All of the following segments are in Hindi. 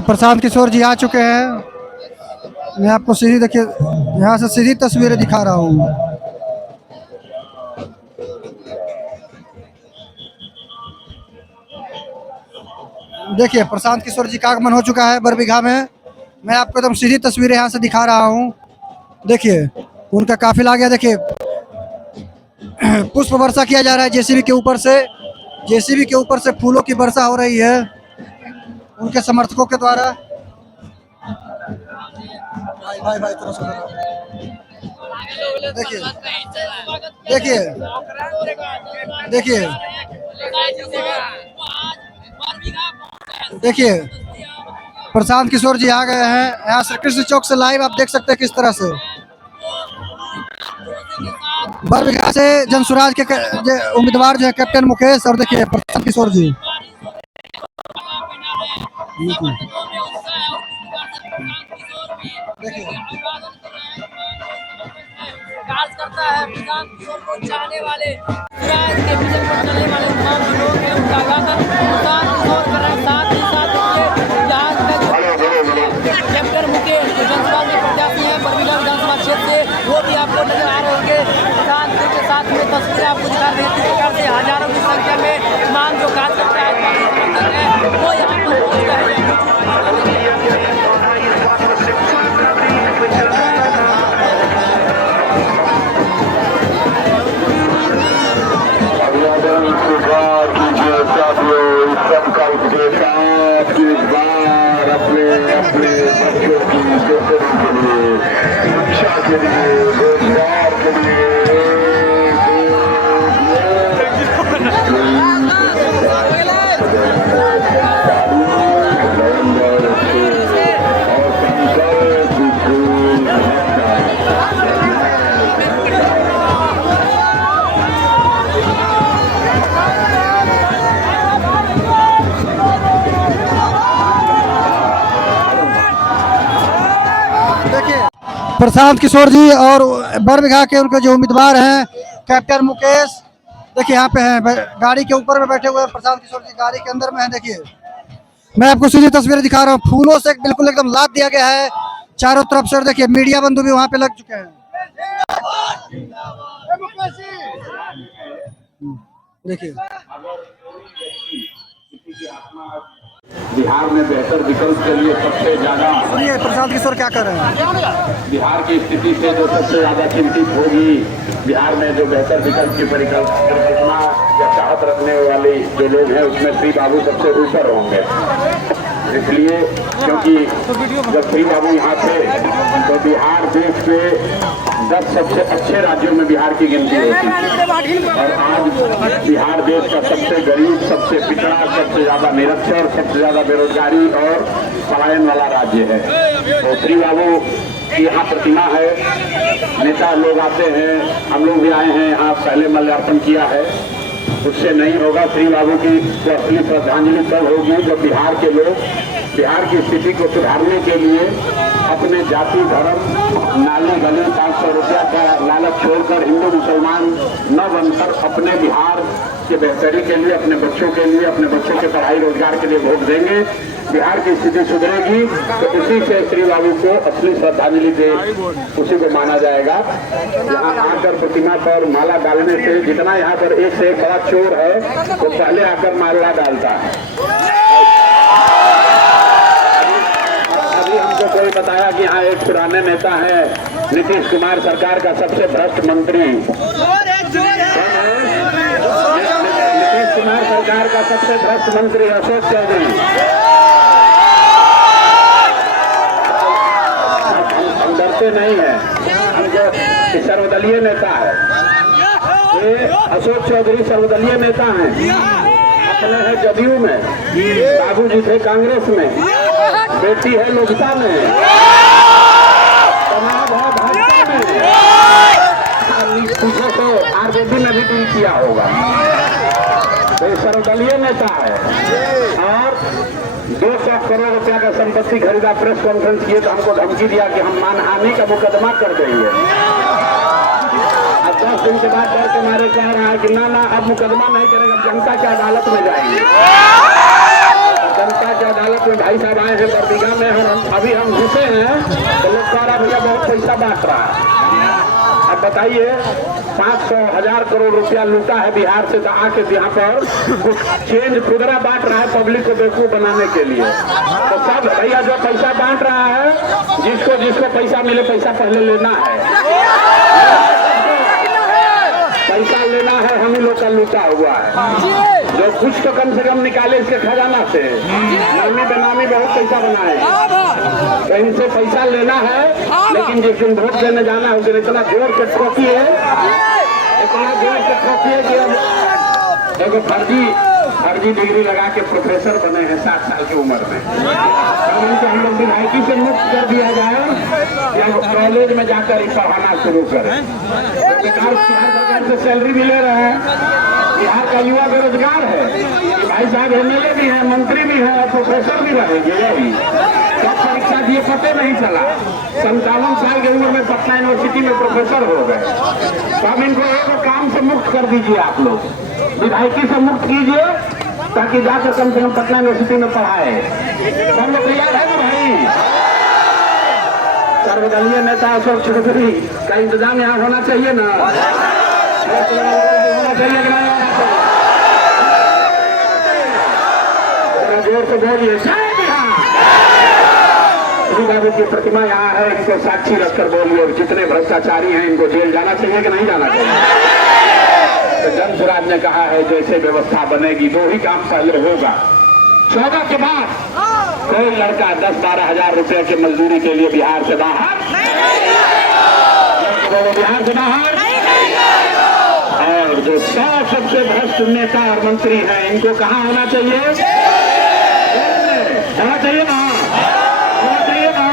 प्रशांत किशोर जी आ चुके हैं। मैं आपको सीधी देखिए यहाँ से सीधी तस्वीरें दिखा रहा हूँ। देखिए प्रशांत किशोर जी का आगमन हो चुका है बरबीघा में। मैं आपको एकदम सीधी तस्वीरें यहाँ से दिखा रहा हूँ। देखिए उनका काफिला आ गया। देखिए पुष्प वर्षा किया जा रहा है जेसीबी के ऊपर से। जेसीबी के ऊपर से फूलों की वर्षा हो रही है उनके समर्थकों के द्वारा। भाई भाई देखिए देखिए देखिए देखिए प्रशांत किशोर जी आ गए हैं। यहाँ श्री कृष्ण चौक से लाइव आप देख सकते हैं किस तरह से बरबीघा से जनसुराज के उम्मीदवार जो है कैप्टन मुकेश और देखिए प्रशांत किशोर जी। करता है प्रशांत किशोर को चाहने वाले सूरज के विजन पर चलने वाले तमाम लोग हैं उनका आगाजन प्रशांत किशोर कर रहे हैं। साथ ही साथ कैप्टन मुकेश जो जनसभा में प्रत्याशी हैं बरबीघा विधानसभा क्षेत्र से वो भी आपको नजर आ रहे होंगे। प्रशांत के साथ में तस्वीरें आपको दिखा रहे हैं। इस प्रकार से हजारों की संख्या में तमाम जो कार्यकर्ता है वो यहाँ पर पहुँचता है। अपने अपने बच्चों की बेहतरी के लिए शिक्षा के लिए रोजगार के लिए प्रशांत किशोर जी और बरबीघा के उनके जो उम्मीदवार हैं कैप्टन मुकेश देखिए यहाँ पे हैं। गाड़ी के ऊपर में बैठे हुए हैं प्रशांत किशोर जी गाड़ी के अंदर में है। देखिए मैं आपको सीधी तस्वीरें दिखा रहा हूँ। फूलों से बिल्कुल एकदम लाद दिया गया है चारों तरफ से। देखिए मीडिया बंधु भी वहाँ पे लग चुके हैं। देखिए बिहार में बेहतर विकल्प के लिए सबसे ज्यादा सुनिए प्रशांत किशोर क्या कर रहे हैं। बिहार की स्थिति से जो सबसे ज्यादा चिंतित होगी बिहार में जो बेहतर विकल्प की परिकल्पना या चाहत रखने वाले जो लोग हैं उसमें श्री बाबू सबसे ऊपर होंगे। इसलिए क्योंकि जब श्री बाबू यहाँ थे तो बिहार देश के 10 सबसे अच्छे राज्यों में बिहार की गिनती होती थी और आज बिहार देश का सबसे गरीब, सबसे पिछड़ा, सबसे ज्यादा निरक्षर, सबसे ज्यादा बेरोजगारी और पलायन वाला राज्य है। तो श्री बाबू की यहाँ प्रतिमा है। नेता लोग आते हैं, हम लोग भी आए हैं यहाँ, पहले माल्यार्पण किया है। उससे नहीं होगा। श्री बाबू की तो असली श्रद्धांजलि तब होगी जब बिहार के लोग बिहार की स्थिति को सुधारने के लिए अपने जाति धर्म नाली गली 500 रुपया का लालच छोड़कर हिंदू मुसलमान न बनकर अपने बिहार के बेहतरी के लिए, अपने बच्चों के लिए, अपने बच्चों के पढ़ाई रोजगार के लिए वोट देंगे। बिहार की स्थिति सुधरेगी तो उसी से श्री बाबू को असली श्रद्धांजलि दे उसी को माना जाएगा। यहाँ आकर प्रतिमा पर माला डालने से जितना यहाँ पर एक से एक बड़ा चोर है वो पहले आकर माला डालता है। अभी हमको कोई बताया कि यहाँ एक पुराने नेता है नीतीश कुमार सरकार का सबसे भ्रष्ट मंत्री, नीतीश कुमार सरकार का सबसे भ्रष्ट मंत्री अशोक चौधरी। हम डरते नहीं है, हमको सर्वदलीय नेता है। ये अशोक चौधरी सर्वदलीय नेता हैं, अपने है जदयू में, बाबूजी थे कांग्रेस में, बेटी है लोजपा में, समाज है भाजपा में, पीछे से आरजेडी में भी डील किया होगा। तो सर्वदलीय नेता है और 200 करोड़ रुपया का संपत्ति खरीदा। प्रेस कॉन्फ्रेंस किए तो हमको धमकी दिया कि हम मानहानि का मुकदमा कर देंगे। अब 10 दिन के बाद डर के मारे कह रहा है कि ना अब मुकदमा नहीं करेंगे, जनता की अदालत में जाएंगे। जनता की अदालत में भाई साहब आए हैं बरबीघा में, अभी हम घुसे हैं तो लोग कह रहा भैया बहुत पैसा बांट रहा है। अब बताइए 500,000 करोड़ रुपया लूटा है बिहार से, तो आके यहाँ पर कुछ चेंज खुदरा बांट रहा है पब्लिक को बेवकूफ बनाने के लिए। तो सब भैया जो पैसा बांट रहा है, जिसको जिसको पैसा मिले पैसा पहले लेना है, पैसा लेना है। हम ही लोग का लूटा हुआ है, जो कुछ तो कम से कम निकाले इसके खजाना से। नामी बेनामी बहुत पैसा बनाए, तो इनसे पैसा लेना है। लेकिन जिस दिन वोट देने जाना है उस दिन इतना जोर से ठोकिए, इतना जोर से ठोकिए कि अब एक फर्जी डिग्री लगा के प्रोफेसर बने हैं 60 साल की उम्र में। तो हम लोग विधायकी से मुक्त कर दिया जाए या कॉलेज में जाकर ही पढ़ाना शुरू करें। बिहार सरकार से सैलरी भी ले रहे हैं, बिहार का युवा बेरोजगार है। भाई साहब एमएलए भी हैं, मंत्री भी हैं, प्रोफेसर भी रहेंगे। यही सब परीक्षा दिए पते नहीं चला, 57 साल की उम्र में पटना यूनिवर्सिटी में प्रोफेसर हो गए। तो अब इनको एक काम से मुक्त कर दीजिए, आप लोग विधायकी से मुक्त कीजिए, ताकि जाकर कम से कम पटना यूनिवर्सिटी में पढ़ाए। सब लोग तैयार है ना भाई? सर्वदलीय नेता अशोक चौधरी का इंतजाम यहाँ होना चाहिए ना, होना चाहिए कि नहीं होना चाहिए? जोर से बोलिए जय बिहार। श्री बाबू की प्रतिमा यहाँ है, इनको साक्षी रखकर बोलिए। जितने भ्रष्टाचारी हैं इनको जेल जाना चाहिए कि नहीं जाना चाहिए? तो जन स्वराज ने कहा है जैसे व्यवस्था बनेगी दो ही काम पहले होगा। 14 के बाद कोई लड़का 10-12 हजार रुपए की मजदूरी के लिए बिहार से बाहर, बिहार से बाहर। और जो 100 सबसे भ्रष्ट नेता और मंत्री हैं इनको कहाँ होना चाहिए? होना चाहिए ना, होना चाहिए ना।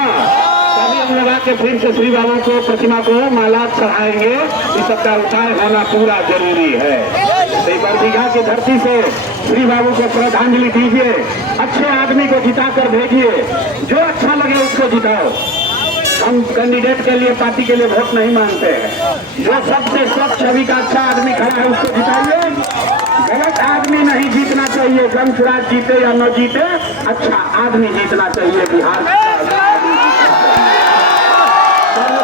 तभी हम लगा के फिर से श्री बाबू को प्रतिमा को माला चढ़ाएंगे। इस सबका उपाय होना पूरा जरूरी है। बरबीघा की धरती से श्री बाबू को श्रद्धांजलि दीजिए, अच्छे आदमी को जिता कर भेजिए, जो अच्छा लगे उसको जिताओ। हम कैंडिडेट के लिए पार्टी के लिए वोट नहीं मांगते हैं, जो सबसे स्वच्छ छवि का अच्छा आदमी खड़ा है उसको जिताइए। गलत आदमी नहीं जीतना चाहिए, जन स्वराज जीते या न जीते, अच्छा आदमी जीतना चाहिए। बिहार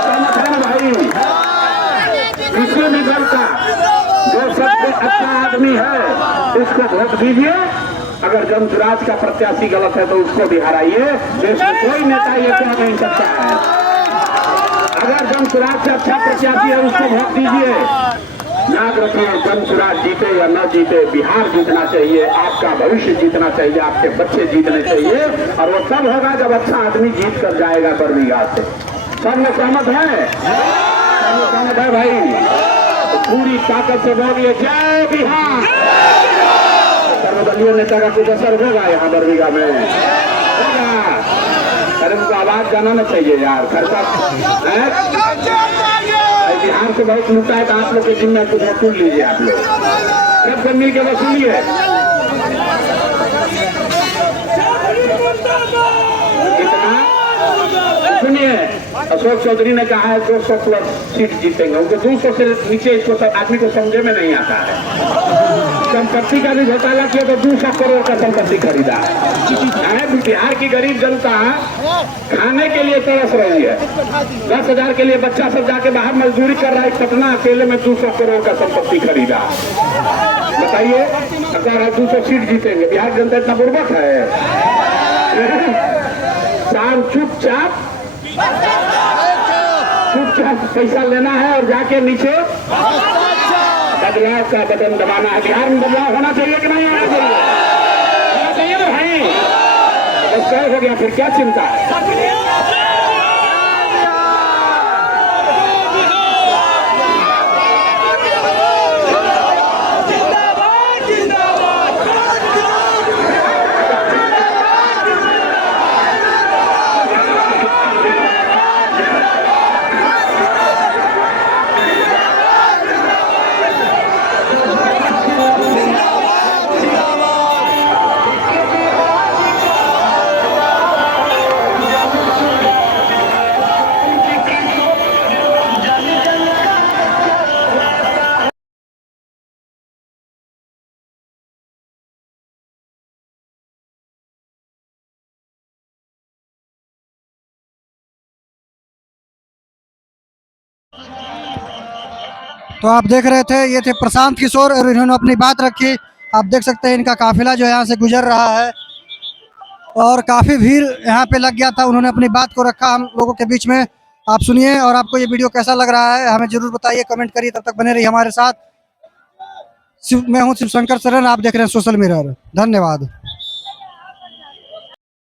सहमत है ना भाई? किसी भी दल का जो सबसे अच्छा आदमी है उसको वोट दीजिए। अगर जन स्वराज का प्रत्याशी गलत है तो उसको भी हराइए। देश में कोई नेता ये कह नहीं सकता है। अगर जन स्वराज से अच्छा प्रत्याशी है उसको वोट दीजिए। याद रखिए, जन स्वराज जीते या न जीते, बिहार जीतना चाहिए, आपका भविष्य जीतना चाहिए, आपके बच्चे जीतने चाहिए। और वो तब होगा जब अच्छा आदमी जीत कर जाएगा बरबीघा से। सब में सहमत है? सब में सहमत है भाई? तो पूरी ताकत से बोलिए जय बिहार। सर्वदलीय नेता का कुछ असर होगा यहाँ बरबीघा में? होगा। अरे उनको आवाज जाना ना चाहिए यार। खर्चा बिहार से बहुत लूटा है, तो आप लोग के जिम्मे कुछ वसूल लीजिए। आप लोग सबसे मिल के वसूलिए। कितना सुनिए, अशोक चौधरी ने कहा है 200 प्लस सीट जीतेंगे। उनको 200 से नीचे इसको आदमी को समझे में नहीं आता है। संपत्ति का भी घोटाला किया तो 200 करोड़ का संपत्ति खरीदा है। बिहार की गरीब जनता खाने के लिए तरस रही है। 10,000 के लिए बच्चा सब जाके बाहर मजदूरी कर रहा है। पटना अकेले में 200 करोड़ का संपत्ति खरीदा। बताइए, अगर 200 सीट जीतेंगे, बिहार की जनता इतना बुर्बक है? शाम चुपचाप पैसा लेना है और जाके नीचे बदलाव का बटन दबाना है। बिहार में बदलाव होना चाहिए कि नहीं होना चाहिए? होना चाहिए ना भाई? बस तय हो गया, फिर क्या चिंता है? तो आप देख रहे थे, ये थे प्रशांत किशोर और इन्होंने अपनी बात रखी। आप देख सकते हैं इनका काफिला जो यहाँ से गुजर रहा है और काफी भीड़ यहाँ पे लग गया था। उन्होंने अपनी बात को रखा हम लोगों के बीच में। आप सुनिए और आपको ये वीडियो कैसा लग रहा है हमें जरूर बताइए, कमेंट करिए। तब तक बने रहिए हमारे साथ। मैं हूँ शिव शंकर सरन, आप देख रहे हैं सोशल मिरर। धन्यवाद।